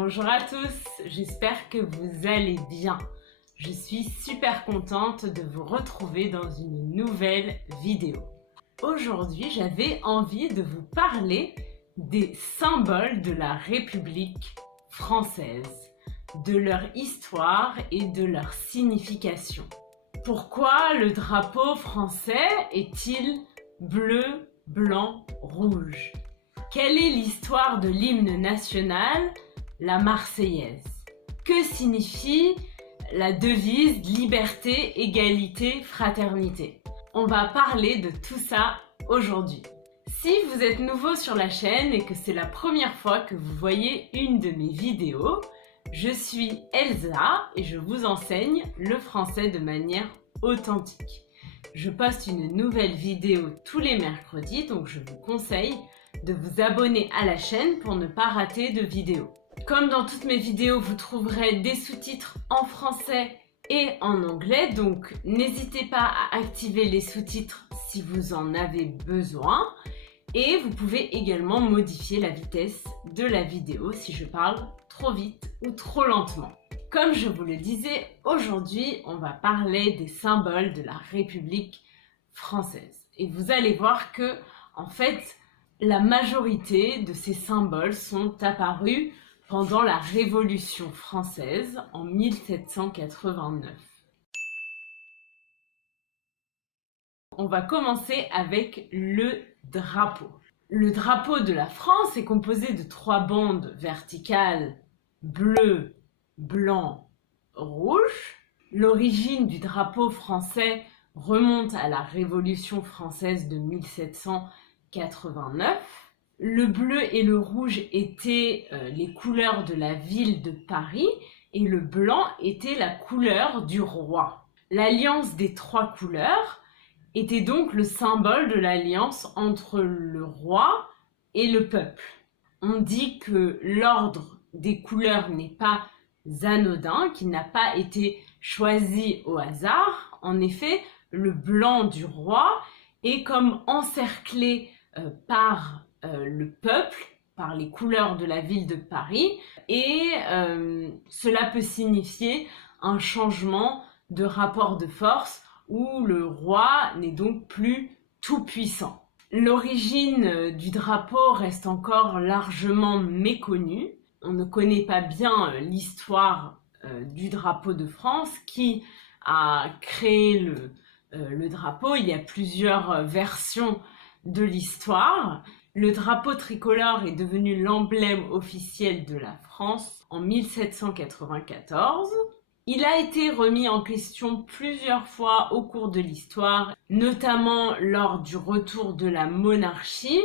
Bonjour à tous, j'espère que vous allez bien. Je suis super contente de vous retrouver dans une nouvelle vidéo. Aujourd'hui, j'avais envie de vous parler des symboles de la République française, de leur histoire et de leur signification. Pourquoi le drapeau français est-il bleu, blanc, rouge? Quelle est l'histoire de l'hymne national, la Marseillaise? Que signifie la devise liberté, égalité, fraternité? On va parler de tout ça aujourd'hui. Si vous êtes nouveau sur la chaîne et que c'est la première fois que vous voyez une de mes vidéos, je suis Elsa et je vous enseigne le français de manière authentique. Je poste une nouvelle vidéo tous les mercredis, donc je vous conseille de vous abonner à la chaîne pour ne pas rater de vidéos. Comme dans toutes mes vidéos, vous trouverez des sous-titres en français et en anglais, donc n'hésitez pas à activer les sous-titres si vous en avez besoin. Et vous pouvez également modifier la vitesse de la vidéo si je parle trop vite ou trop lentement. Comme je vous le disais, aujourd'hui, on va parler des symboles de la République française. Et vous allez voir que, en fait, la majorité de ces symboles sont apparus pendant la Révolution française en 1789. On va commencer avec le drapeau. Le drapeau de la France est composé de 3 bandes verticales bleu, blanc, rouge. L'origine du drapeau français remonte à la Révolution française de 1789. Le bleu et le rouge étaient les couleurs de la ville de Paris et le blanc était la couleur du roi. L'alliance des 3 couleurs était donc le symbole de l'alliance entre le roi et le peuple. On dit que l'ordre des couleurs n'est pas anodin, qu'il n'a pas été choisi au hasard. En effet, le blanc du roi est comme encerclé par le peuple, par les couleurs de la ville de Paris, et cela peut signifier un changement de rapport de force où le roi n'est donc plus tout puissant. L'origine du drapeau reste encore largement méconnue. On ne connaît pas bien l'histoire du drapeau de France. Qui a créé le drapeau? Il y a plusieurs versions de l'histoire. Le drapeau tricolore est devenu l'emblème officiel de la France en 1794. Il a été remis en question plusieurs fois au cours de l'histoire, notamment lors du retour de la monarchie,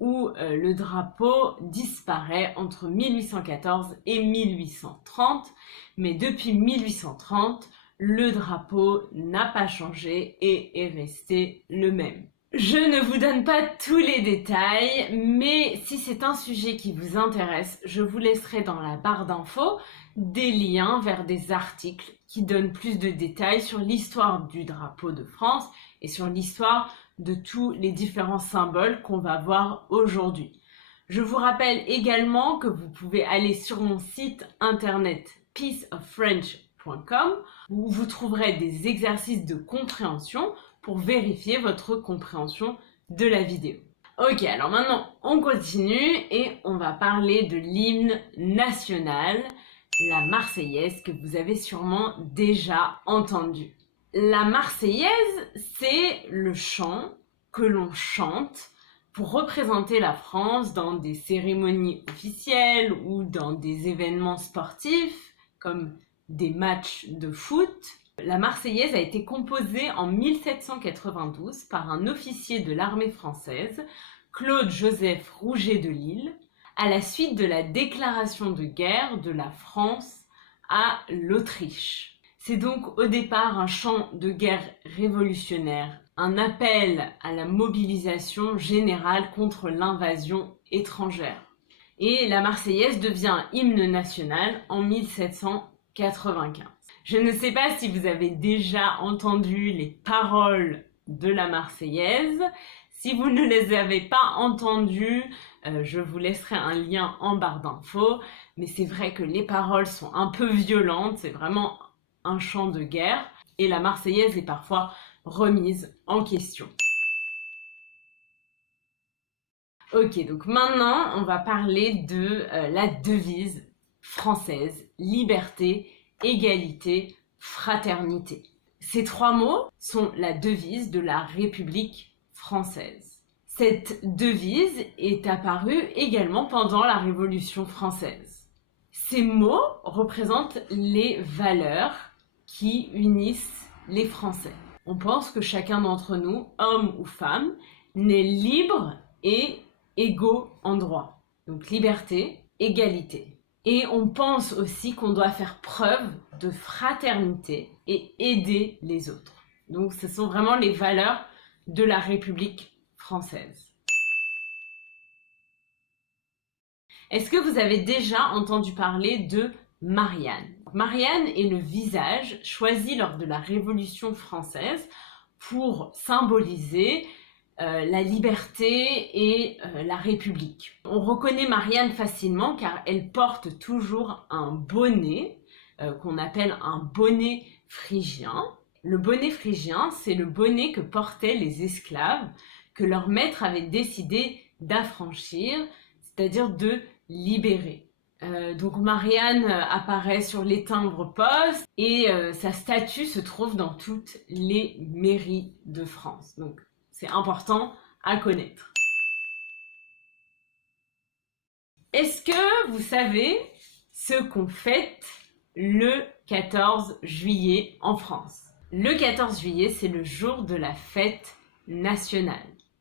où le drapeau disparaît entre 1814 et 1830. Mais depuis 1830, le drapeau n'a pas changé et est resté le même. Je ne vous donne pas tous les détails, mais si c'est un sujet qui vous intéresse, je vous laisserai dans la barre d'infos des liens vers des articles qui donnent plus de détails sur l'histoire du drapeau de France et sur l'histoire de tous les différents symboles qu'on va voir aujourd'hui. Je vous rappelle également que vous pouvez aller sur mon site internet peaceoffrench.com où vous trouverez des exercices de compréhension pour vérifier votre compréhension de la vidéo. Ok, alors maintenant on continue et on va parler de l'hymne national, la Marseillaise, que vous avez sûrement déjà entendu. La Marseillaise, c'est le chant que l'on chante pour représenter la France dans des cérémonies officielles ou dans des événements sportifs comme des matchs de foot. La Marseillaise a été composée en 1792 par un officier de l'armée française, Claude-Joseph Rouget de Lisle, à la suite de la déclaration de guerre de la France à l'Autriche. C'est donc au départ un chant de guerre révolutionnaire, un appel à la mobilisation générale contre l'invasion étrangère. Et la Marseillaise devient hymne national en 1795. Je ne sais pas si vous avez déjà entendu les paroles de la Marseillaise. Si vous ne les avez pas entendues, Je vous laisserai un lien en barre d'infos, mais c'est vrai que les paroles sont un peu violentes, c'est vraiment un chant de guerre, et la Marseillaise est parfois remise en question. Ok, donc maintenant on va parler de la devise française, liberté, égalité, fraternité. Ces trois mots sont la devise de la République française. Cette devise est apparue également pendant la Révolution française. Ces mots représentent les valeurs qui unissent les Français. On pense que chacun d'entre nous, homme ou femme, naît libre et égaux en droit. Donc liberté, égalité. Et on pense aussi qu'on doit faire preuve de fraternité et aider les autres. Donc ce sont vraiment les valeurs de la République française. Est-ce que vous avez déjà entendu parler de Marianne? Marianne est le visage choisi lors de la Révolution française pour symboliser la liberté et la République. On reconnaît Marianne facilement car elle porte toujours un bonnet qu'on appelle un bonnet phrygien. Le bonnet phrygien, c'est le bonnet que portaient les esclaves que leur maître avait décidé d'affranchir, c'est-à-dire de libérer. Donc Marianne apparaît sur les timbres-poste et sa statue se trouve dans toutes les mairies de France. Donc c'est important à connaître. Est-ce que vous savez ce qu'on fête le 14 juillet en France? Le 14 juillet, c'est le jour de la fête nationale.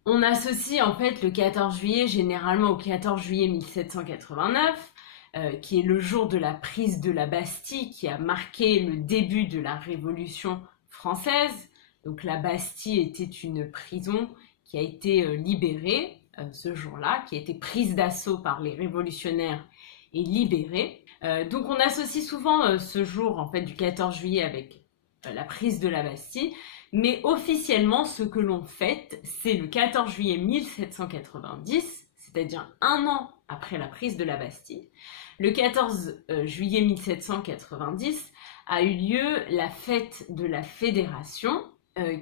On associe en fait le 14 juillet généralement au 14 juillet 1789, qui est le jour de la prise de la Bastille, qui a marqué le début de la Révolution française. Donc la Bastille était une prison qui a été libérée ce jour-là, qui a été prise d'assaut par les révolutionnaires et libérée. Donc on associe souvent ce jour en fait du 14 juillet avec la prise de la Bastille, mais officiellement ce que l'on fête, c'est le 14 juillet 1790, c'est-à-dire un an après la prise de la Bastille. Le 14 juillet 1790 a eu lieu la fête de la Fédération,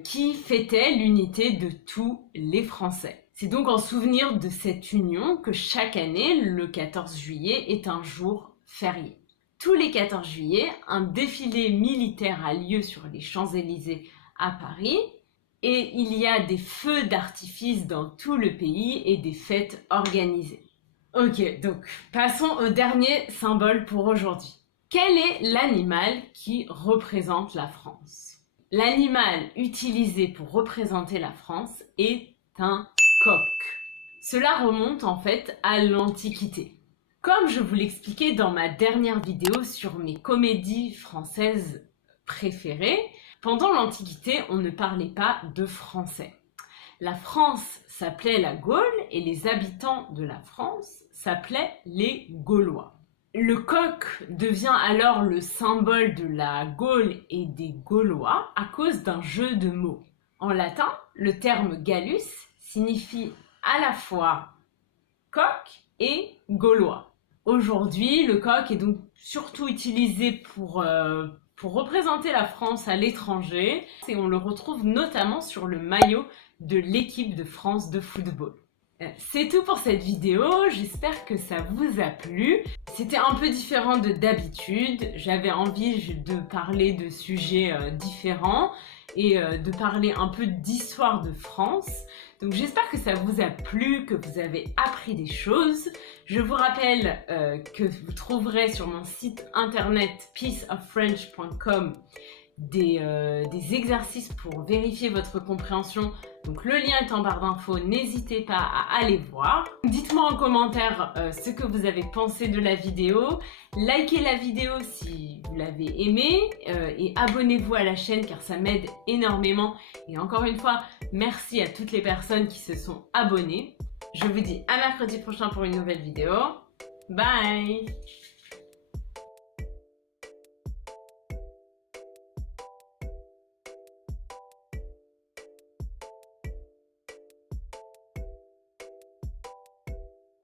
qui fêtait l'unité de tous les Français. C'est donc en souvenir de cette union que chaque année, le 14 juillet est un jour férié. Tous les 14 juillet, un défilé militaire a lieu sur les Champs-Élysées à Paris et il y a des feux d'artifice dans tout le pays et des fêtes organisées. Ok, donc passons au dernier symbole pour aujourd'hui. Quel est l'animal qui représente la France? L'animal utilisé pour représenter la France est un coq. Cela remonte en fait à l'Antiquité. Comme je vous l'expliquais dans ma dernière vidéo sur mes comédies françaises préférées, pendant l'Antiquité, on ne parlait pas de français. La France s'appelait la Gaule et les habitants de la France s'appelaient les Gaulois. Le coq devient alors le symbole de la Gaule et des Gaulois à cause d'un jeu de mots. En latin, le terme Gallus signifie à la fois coq et gaulois. Aujourd'hui, le coq est donc surtout utilisé pour représenter la France à l'étranger et on le retrouve notamment sur le maillot de l'équipe de France de football. C'est tout pour cette vidéo, j'espère que ça vous a plu. C'était un peu différent de d'habitude, j'avais envie de parler de sujets différents et de parler un peu d'histoire de France. Donc j'espère que ça vous a plu, que vous avez appris des choses. Je vous rappelle que vous trouverez sur mon site internet peaceoffrench.com des exercices pour vérifier votre compréhension. Donc le lien est en barre d'infos, n'hésitez pas à aller voir. Dites-moi en commentaire ce que vous avez pensé de la vidéo. Likez la vidéo si vous l'avez aimée et abonnez-vous à la chaîne car ça m'aide énormément. Et encore une fois, merci à toutes les personnes qui se sont abonnées. Je vous dis à mercredi prochain pour une nouvelle vidéo. Bye!